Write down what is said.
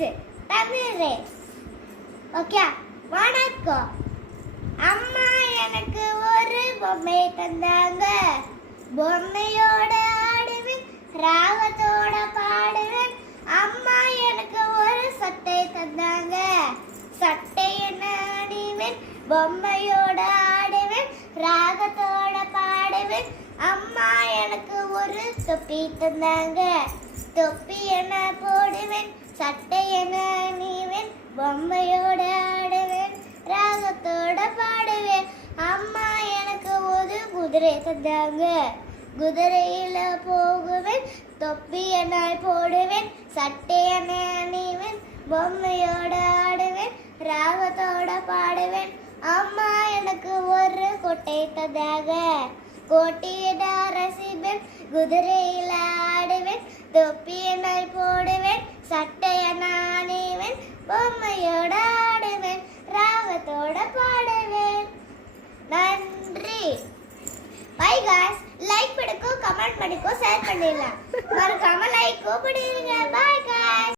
Race, Tamil race. Okay, வணக்கம். அம்மா எனக்கு ஒரு பொம்மை தந்தாங்க. பொம்மையோட ஆடுவேன், ராகத்தோட பாடுவேன். அம்மா எனக்கு ஒரு சட்டை தந்தாங்க. சட்டையை அணிவேன், பொம்மையோட ஆடுவேன், ராகத்தோட பாடுவேன். அம்மா எனக்கு ஒரு தொப்பி தந்தாங்க. தொப்பி என்ன போடுவேன், சட்டை என்ன அணிவேன், பொம்மையோட ஆடுவேன், ராகத்தோட பாடுவேன். அம்மா எனக்கு ஒரு குதிரை தந்தாங்க. குதிரையில போகுவேன், தொப்பி என்ன போடுவேன், சட்டை என்ன அணிவேன், பொம்மையோட ஆடுவேன், ராகத்தோட பாடுவேன். அம்மா எனக்கு ஒரு கொட்டை தந்தாங்க. கோட்டையிட ரசிப்பேன், குதிரையில ஆடுவேன், தொப்பி என்ன போடுவேன், சட்டை என்ன அணிவேன், பொம்மையோட ஆடுவேன், ராகத்தோட பாடுவேன். நன்றி. பை गाइस, லைக் பண்ணுங்க, கமெண்ட் பண்ணுங்க, ஷேர் பண்ணிடலாம். மறக்காம லைக் பண்ணிடுங்க. By guys.